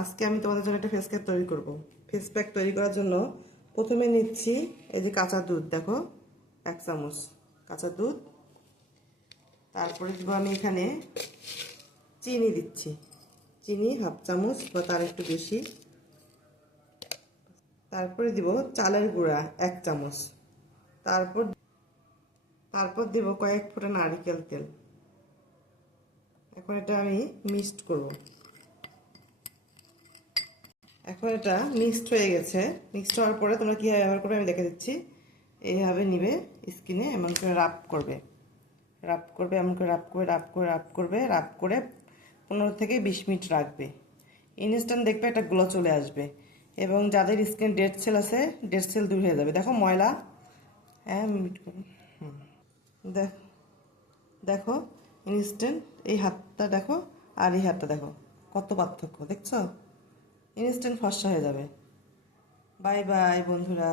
আজকে আমি তোমাদের জন্য একটা ফেস প্যাক তৈরি করব। ফেস প্যাক তৈরি করার জন্য প্রথমে নিচ্ছি এই যে কাঁচা দুধ, দেখো 1 চামচ কাঁচা দুধ। তারপরে দিব আমি এখানে চিনি দিচ্ছি, চিনি 1/2 চামচ বা তার একটু বেশি। তারপরে দিব চালের গুঁড়া 1 চামচ। তারপর তারপর দিব কয়েক ফোঁটা নারকেল তেল। এখন এটা আমি মিক্সড করব। এখন এটা মিক্সড হয়ে গেছে। মিক্সড হওয়ার পরে তোমরা কীভাবে ব্যবহার করবে আমি দেখে দিচ্ছি। এইভাবে নিবে, স্কিনে এমন করে রাব করবে, এমন করে রাব করে 15 থেকে 20 মিনিট রাখবে। ইনস্ট্যান্ট দেখবে একটা গ্লো চলে আসবে এবং যাদের স্কিন ডেড সেল আছে, ডেড সেল দূর হয়ে যাবে। দেখো ময়লা, হ্যাঁ মিট করুন, দেখো ইনস্ট্যান্ট। এই হাতটা দেখো আর এই হাতটা দেখো, কত পার্থক্য দেখছো? ইনস্ট্যান্ট ফর্সা হয়ে যাবে। বাই বাই বন্ধুরা।